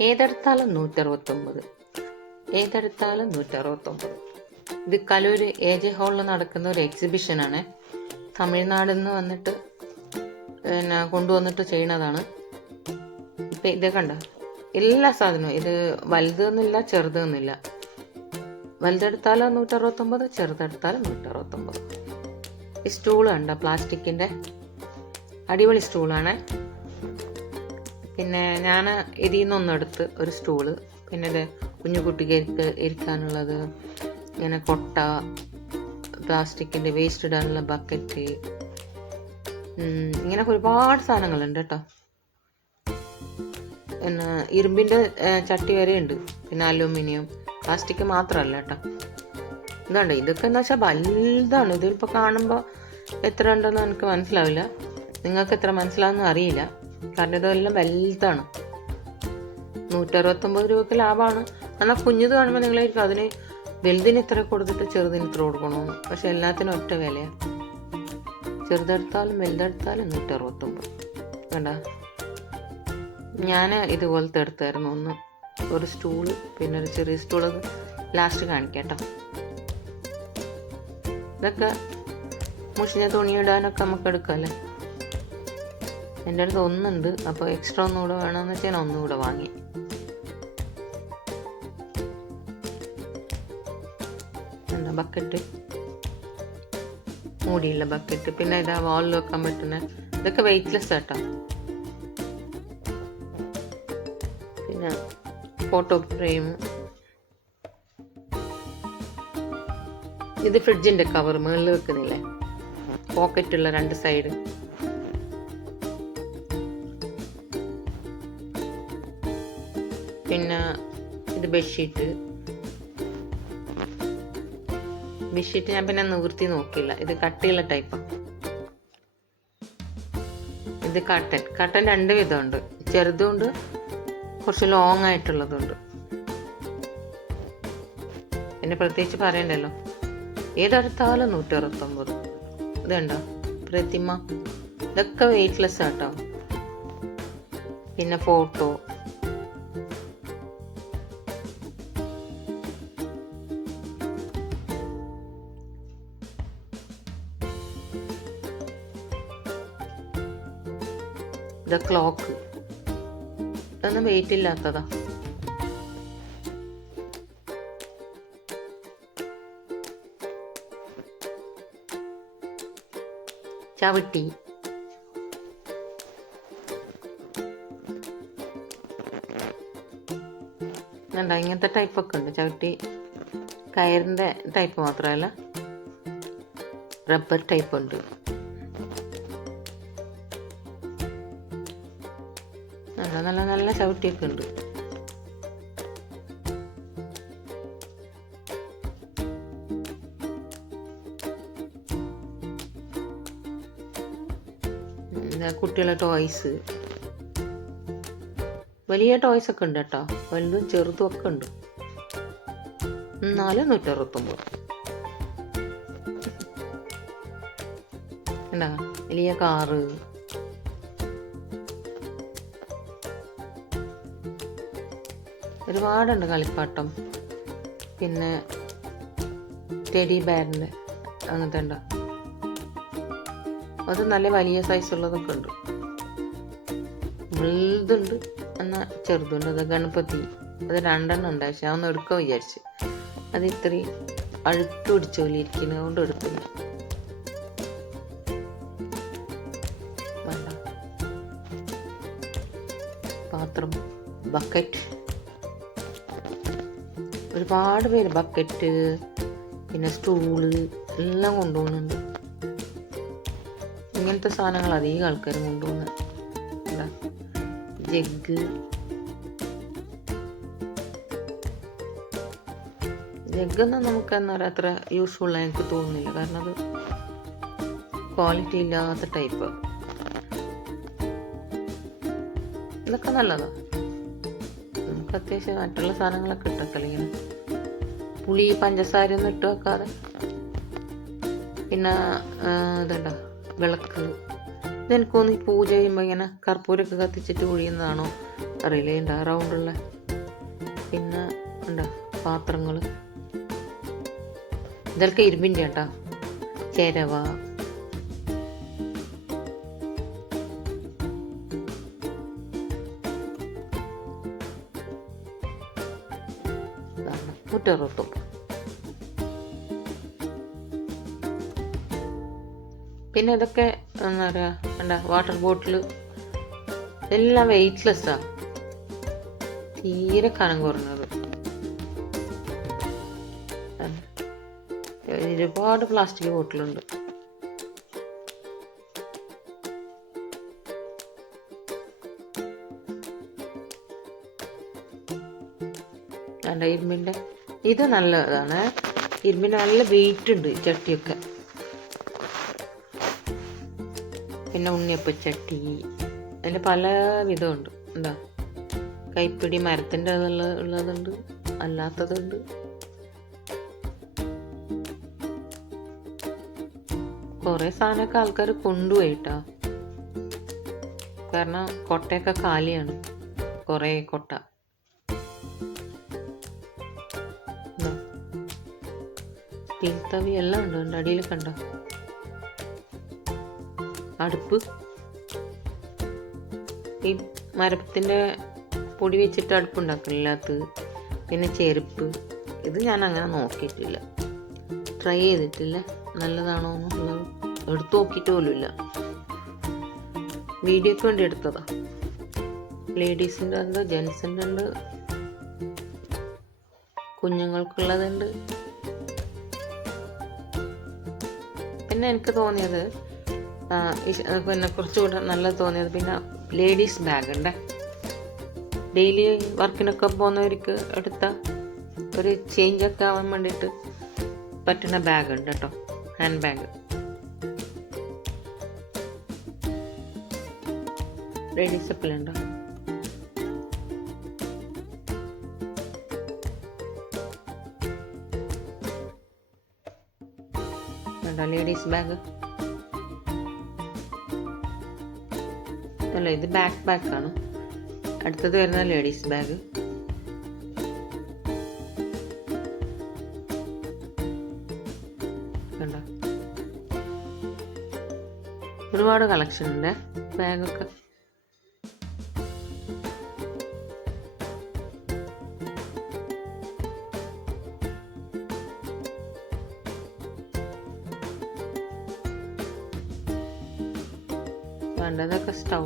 ഏതെടുത്താലും നൂറ്ററുപത്തൊമ്പത്. ഏതെടുത്താലും നൂറ്ററുപത്തൊമ്പത്. ഇത് Kaloor A J ഹാളിൽ നടക്കുന്ന ഒരു എക്സിബിഷനാണ്. തമിഴ്നാടിൽ നിന്ന് വന്നിട്ട് പിന്നെ കൊണ്ടുവന്നിട്ട് ചെയ്യണതാണ്. ഇപ്പം ഇത് കണ്ട? എല്ലാ സാധനവും. ഇത് വലുതെന്നില്ല ചെറുതെന്നില്ല. വലുതെടുത്താലും നൂറ്ററുപത്തൊമ്പത് ചെറുതെടുത്താലും നൂറ്ററുപത്തൊമ്പത്. ഈ സ്റ്റൂൾ കണ്ട? പ്ലാസ്റ്റിക്കിന്റെ അടിപൊളി സ്റ്റൂളാണ്. പിന്നെ ഞാൻ ഇതിൽ നിന്നൊന്നെടുത്ത് ഒരു സ്റ്റൂൾ. പിന്നെ ഇത് കുഞ്ഞു കുട്ടികൾക്ക് ഇരിക്കാനുള്ളത് ഇങ്ങനെ കൊട്ട പ്ലാസ്റ്റിക്കിന്റെ വേസ്റ്റ് ഇടാനുള്ള ബക്കറ്റ് ഇങ്ങനെ ഒരുപാട് സാധനങ്ങളുണ്ട് കേട്ടോ. പിന്നെ ഇരുമ്പിന്റെ ചട്ടി വരെ ഉണ്ട്. പിന്നെ അലൂമിനിയം. പ്ലാസ്റ്റിക് മാത്രമല്ല കേട്ടോ. ഇതുണ്ട്. ഇതൊക്കെ എന്ന് വെച്ചാൽ വലുതാണ്. ഇതിപ്പോൾ കാണുമ്പോൾ എത്ര ഉണ്ടെന്ന് എനിക്ക് മനസ്സിലാവില്ല. നിങ്ങൾക്ക് എത്ര മനസ്സിലാവുമെന്ന് അറിയില്ല. കാരണം ഇതെല്ലാം വലുതാണ്. നൂറ്ററുപത്തൊമ്പത് രൂപയ്ക്ക് ലാഭമാണ്. എന്നാൽ കുഞ്ഞത് കാണുമ്പോൾ നിങ്ങളായിരിക്കും അതിന് വലുതിന് ഇത്ര കൊടുത്തിട്ട് ചെറുതിന് ഇത്ര കൊടുക്കണമെന്ന് പക്ഷെ എല്ലാത്തിനും ഒറ്റ വിലയാണ് ചെറുതെടുത്താലും വലുതെടുത്താലും നൂറ്ററുപത്തൊമ്പത്. വേണ്ട ഞാൻ ഇതുപോലത്തെ എടുത്തായിരുന്നു. ഒന്ന് ഒരു സ്റ്റൂൾ പിന്നെ ഒരു ചെറിയ സ്റ്റൂൾ ലാസ്റ്റ് കാണിക്കാം കേട്ടോ ഇതൊക്കെ മുഷിഞ്ഞ തുണിയിടാനൊക്കെ നമുക്ക് എടുക്കാമല്ലേ എന്റെ അടുത്ത് ഒന്നുണ്ട്. അപ്പോൾ എക്സ്ട്രാ ഒന്നുകൂടെ വേണമെന്ന് വെച്ചാൽ ഞാൻ ഒന്നുകൂടെ വാങ്ങി. ബക്കറ്റ് മൂടിയുള്ള ബക്കറ്റ് പിന്നെ ഇതാ വാളിൽ വെക്കാൻ പറ്റുന്ന ഇതൊക്കെ വെയിറ്റ്ലെസ് ആട്ടോ പിന്നെ ഫോട്ടോ ഫ്രെയിം ഇത് ഫ്രിഡ്ജിന്റെ കവർ മുകളിൽ വെക്കുന്നില്ലേ? പോക്കറ്റുള്ള രണ്ട് സൈഡ് ഇത് ബെഡ്ഷീറ്റ് ബെഡ്ഷീറ്റ് ഞാൻ പിന്നെ നിവൃത്തി നോക്കിയില്ല. ഇത് കട്ടിയുള്ള ടൈപ്പാണ് ഇത് കട്ടൻ കട്ടൻ രണ്ട് വിധമുണ്ട്. ചെറുതുണ്ട് കുറച്ച് ലോങ് ആയിട്ടുള്ളതുണ്ട്. പിന്നെ പ്രത്യേകിച്ച് പറയണ്ടല്ലോ. ഏതെടുത്താലും നൂറ്ററുപത്തൊമ്പത്. ഇതുണ്ടോ പ്രതിമ. ഇതൊക്കെ വെയിറ്റ്ലെസ് ആട്ടോ. പിന്നെ ഫോട്ടോ ക്ലോക്ക് ഇതൊന്നും വെയിറ്റ് ഇല്ലാത്തതാ. ചവിട്ടി. വേണ്ട ഇങ്ങനത്തെ ടൈപ്പൊക്കെ ഉണ്ട്. ചവിട്ടി. കയറിന്റെ ടൈപ്പ് മാത്രമല്ല. റബ്ബർ ടൈപ്പ് ഉണ്ട്. നല്ല നല്ല നല്ല ചവിട്ടിയൊക്കെ ഉണ്ട് കുട്ടികളുടെ കുട്ടികളെ ടോയ്സ് വലിയ ടോയ്സ് ഒക്കെ ഉണ്ട് കേട്ടോ. വലുതും ചെറുതും ഒക്കെ ഉണ്ട്. നാല് നൂറ്ററുപത്തൊമ്പത്. എന്താ? വലിയ കാറ് ഒരുപാടുണ്ട് കളിപ്പാട്ടം. പിന്നെ ടെഡി ബാറിന്റെ അങ്ങനത്തെ ഉണ്ട്? അത് നല്ല വലിയ സൈസ് ഉള്ളതൊക്കെ ഉണ്ട്. വലുതുണ്ട് എന്നാൽ ചെറുതുണ്ട്. അത് ഗണപതി. അത് രണ്ടെണ്ണം ഉണ്ട്. പക്ഷെ അതൊന്ന് എടുക്കാൻ വിചാരിച്ച്. അത് ഇത്രയും അഴുക്ക് പിടിച്ച ഇരിക്കുന്നത് കൊണ്ട് എടുത്തില്ല. പാത്രം ബക്കറ്റ് ഒരുപാട് പേര് ബക്കറ്റ് പിന്നെ സ്റ്റൂൾ എല്ലാം കൊണ്ടുപോകുന്നുണ്ട്. ഇങ്ങനത്തെ സാധനങ്ങൾ അധികം ആൾക്കാർ കൊണ്ടുപോകുന്നത്. ജഗ് ജഗ്ഗൊന്നും നമുക്ക് എന്താ പറയുക അത്ര യൂസ്ഫുൾ എനിക്ക് തോന്നുന്നില്ല. കാരണം അത് ക്വാളിറ്റി ഇല്ലാത്ത ടൈപ്പ് ഇതൊക്കെ നല്ലതാണ് നമുക്ക് അത്യാവശ്യം മറ്റുള്ള സാധനങ്ങളൊക്കെ ഇട്ടൊക്കെ ഇങ്ങനെ പുളി പഞ്ചസാര ഒന്നും ഇട്ട് വെക്കാതെ. പിന്നെ ഇതുണ്ടോ? വിളക്ക്. ഇതെനിക്കൊന്ന് പൂജ ചെയ്യുമ്പോൾ ഇങ്ങനെ കർപ്പൂരമൊക്കെ കത്തിച്ചിട്ട് ഒഴിയുന്നതാണോ അറിയില്ലേ. ഉണ്ടോ റൗണ്ടുള്ള. പിന്നെ ഉണ്ടോ പാത്രങ്ങൾ ഇതൊക്കെ ഇരുമ്പിന്റെ കേട്ടാ ചിരവ. മുറ്ററുത്തും പിന്നെ ഇതൊക്കെ എന്താ പറയുക എന്താ വാട്ടർ ബോട്ടിൽ എല്ലാം വെയ്റ്റ്ലെസ്സാ തീരെ കനം കുറഞ്ഞത്. ഒരുപാട് പ്ലാസ്റ്റിക് ബോട്ടിലുണ്ട് വേണ്ട ഇരുമ്പിന്റെ ഇത് നല്ലതാണ്. ഇരുമ്പിന് നല്ല വെയിറ്റ് ഉണ്ട് ചട്ടിയൊക്കെ. പിന്നെ ഉണ്ണിയപ്പച്ചട്ടി അതിൽ പല വിധമുണ്ട്. എന്താ? കൈപ്പിടി മരത്തിന്റെ ഉള്ളതുണ്ട്. അല്ലാത്തതുണ്ട്. കുറേ സാധനമൊക്കെ ആൾക്കാർ കൊണ്ടുപോയിട്ടോ. കാരണം കൊട്ടയൊക്കെ കാലിയാണ്. കുറേ കൊട്ട. സ്റ്റീൽ തവി എല്ലാം ഉണ്ട്? എന്റെ അടിയിൽ കണ്ടോ? അടുപ്പ്. ഈ മരത്തിന്റെ പൊടി വെച്ചിട്ട് അടുപ്പുണ്ടാക്കില്ലാത്തത് പിന്നെ ചെരുപ്പ്. ഇത് ഞാൻ അങ്ങനെ നോക്കിയിട്ടില്ല. ട്രൈ ചെയ്തിട്ടില്ല. നല്ലതാണോ എന്നുള്ളത് എടുത്തു നോക്കിയിട്ട് പോലുമില്ല വീഡിയോക്ക് വേണ്ടി എടുത്തതാ. ലേഡീസിന്റെ ഉണ്ട് ജെൻസിന്റെ ഉണ്ട് കുഞ്ഞുങ്ങൾക്കുള്ളതുണ്ട്. പിന്നെ എനിക്ക് തോന്നിയത് പിന്നെ കുറച്ചുകൂടെ നല്ലത് തോന്നിയത് പിന്നെ ലേഡീസ് ബാഗ് ഉണ്ട്. ഡെയിലി വർക്കിനൊക്കെ പോകുന്നവർക്ക് എടുത്ത ഒരു ചേഞ്ച് ഒക്കെ ആവാൻ വേണ്ടിയിട്ട് പറ്റുന്ന ബാഗ് ഉണ്ട് കേട്ടോ ഹാൻഡ് ബാഗ് ലേഡീസ് ഉണ്ടോ? വേണ്ട ലേഡീസ് ബാഗ് അല്ല ഇത് ബാക്ക് ആണ് അടുത്തത് വരുന്ന ലേഡീസ് ബാഗ് കണ്ടോ? ഒരുപാട് കളക്ഷൻ ഉണ്ട്. ബാഗൊക്കെ സ്റ്റൗ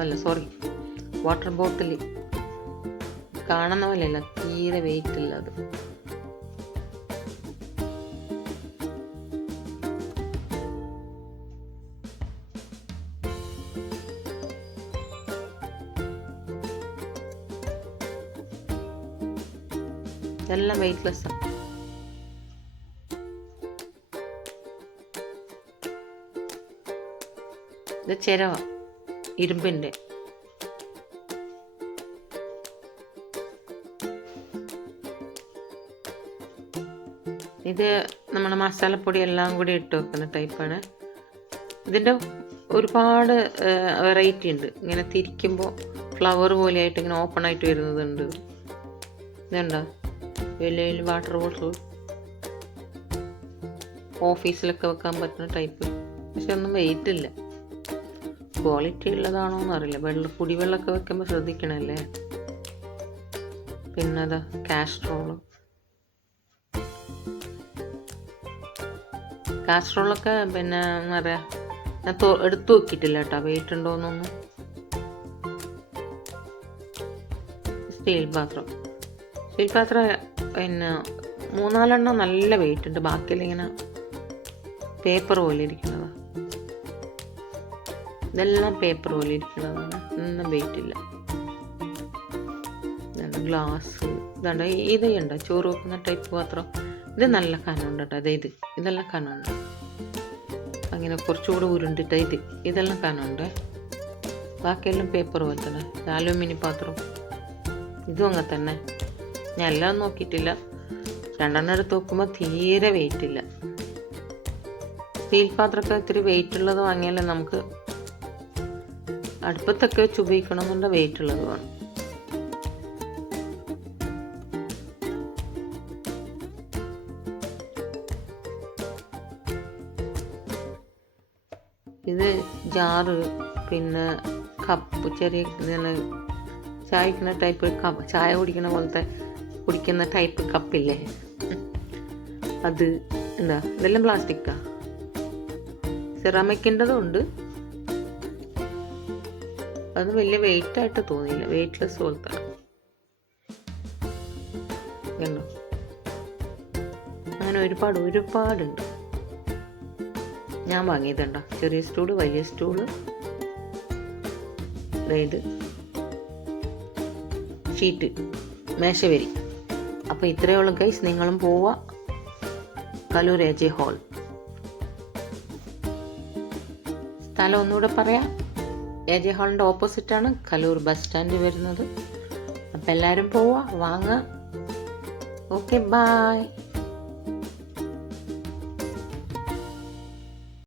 അല്ല സോറി വാട്ടർ ബോട്ടിൽ കാണുന്ന പോലെയല്ല തീരെ വെയിറ്റ് ഇല്ല അത്. ഇതെല്ലാം വെയിറ്റ്ലെസ് ഇത് ചിരവ. ഇരുമ്പിന്റെ. ഇത് നമ്മുടെ മസാലപ്പൊടി എല്ലാം കൂടി ഇട്ട് വെക്കുന്ന ടൈപ്പാണ്. ഇതിന്റെ ഒരുപാട് വെറൈറ്റി ഉണ്ട്. ഇങ്ങനെ തിരിക്കുമ്പോൾ ഫ്ലവർ പോലെയായിട്ട് ഇങ്ങനെ ഓപ്പൺ ആയിട്ട് വരുന്നതുണ്ട്. ഇതുണ്ടോ? വലിയ വലിയ വാട്ടർ ബോട്ടിൽ ഓഫീസിലൊക്കെ വെക്കാൻ പറ്റുന്ന ടൈപ്പ് പക്ഷെ ഒന്നും വെയിറ്റ് ഇല്ല. ക്വാളിറ്റി ഉള്ളതാണോ എന്നറിയില്ല. വെള്ളം കുടിവെള്ളമൊക്കെ വെക്കുമ്പോൾ ശ്രദ്ധിക്കണല്ലേ? പിന്നെ അത് കാസ്ട്രോൾ കാസ്ട്രോളൊക്കെ പിന്നെ എന്താ പറയുക ഞാൻ എടുത്തു നോക്കിയിട്ടില്ല കേട്ടോ. വെയിറ്റ് ഉണ്ടോന്നൊന്നും സ്റ്റീൽ പാത്രം സ്റ്റീൽ പാത്രം പിന്നെ മൂന്നാലെണ്ണം നല്ല വെയിറ്റ് ഉണ്ട്. ബാക്കിയെല്ലാം ഇങ്ങനെ പേപ്പർ പോലെ ഇരിക്കുന്നതാ. ഇതെല്ലാം പേപ്പർ പോലെ ഇരിക്കുന്നതാണ് ഒന്നും വെയിറ്റ് ഇല്ല ഇതാണ് ഗ്ലാസ് ഇതാണ്ട് ഇത് ഉണ്ട് ചോറ് വെക്കുന്ന ടൈപ്പ് പാത്രം ഇത് നല്ല കനമുണ്ട് കേട്ടോ. അതെ ഇത്. ഇതെല്ലാം കനമുണ്ട് അങ്ങനെ കുറച്ചുകൂടെ ഉരുണ്ടിട്ട ഇത്. ഇതെല്ലാം കനമുണ്ട് ബാക്കിയെല്ലാം പേപ്പർ പോലെ തന്നെ. അലൂമിനിയം പാത്രം. ഇതും അങ്ങനെ തന്നെ. ഞാൻ എല്ലാം നോക്കിയിട്ടില്ല. രണ്ടെണ്ണം എടുത്ത് നോക്കുമ്പോൾ തീരെ വെയിറ്റ് ഇല്ല. സ്റ്റീൽ പാത്രമൊക്കെ ഇത്തിരി വെയിറ്റ് ഉള്ളത് വാങ്ങിയാലേ നമുക്ക് അടുപ്പത്തൊക്കെ വെച്ച് ഉപയോഗിക്കണമെന്നുള്ള വെയിറ്റ് ഉള്ളത് വേണം. ഇത് ജാറ് പിന്നെ കപ്പ് ചെറിയ ചായക്കുന്ന ടൈപ്പ് കപ്പ് ചായ കുടിക്കുന്ന പോലത്തെ കുടിക്കുന്ന ടൈപ്പ് കപ്പില്ലേ അത് എന്താ? ഇതെല്ലാം പ്ലാസ്റ്റിക്കാ സെറാമിക്കിന്റെതും ഉണ്ട്. അത് വലിയ വെയിറ്റ് ആയിട്ട് തോന്നിയില്ല വെയിറ്റ്ലെസ് പോലത്തെ അങ്ങനെ ഒരുപാട് ഒരുപാടുണ്ട്. ഞാൻ വാങ്ങിയതുണ്ടോ? ചെറിയ സ്റ്റൂൾ വലിയ സ്റ്റൂൾ. അതായത് ഷീറ്റ് മേശവരി. അപ്പോൾ ഇത്രയേ ഉള്ളൂ നിങ്ങളും പോവാ. Kaloor A J hall. സ്ഥലം ഒന്നുകൂടെ പറയാം. എ ജെ ഹാളിന്റെ ഓപ്പോസിറ്റാണ് കലൂർ ബസ് സ്റ്റാൻഡ് വരുന്നത്. അപ്പം എല്ലാവരും പോവുക വാങ്ങുക ഓക്കെ ബായ്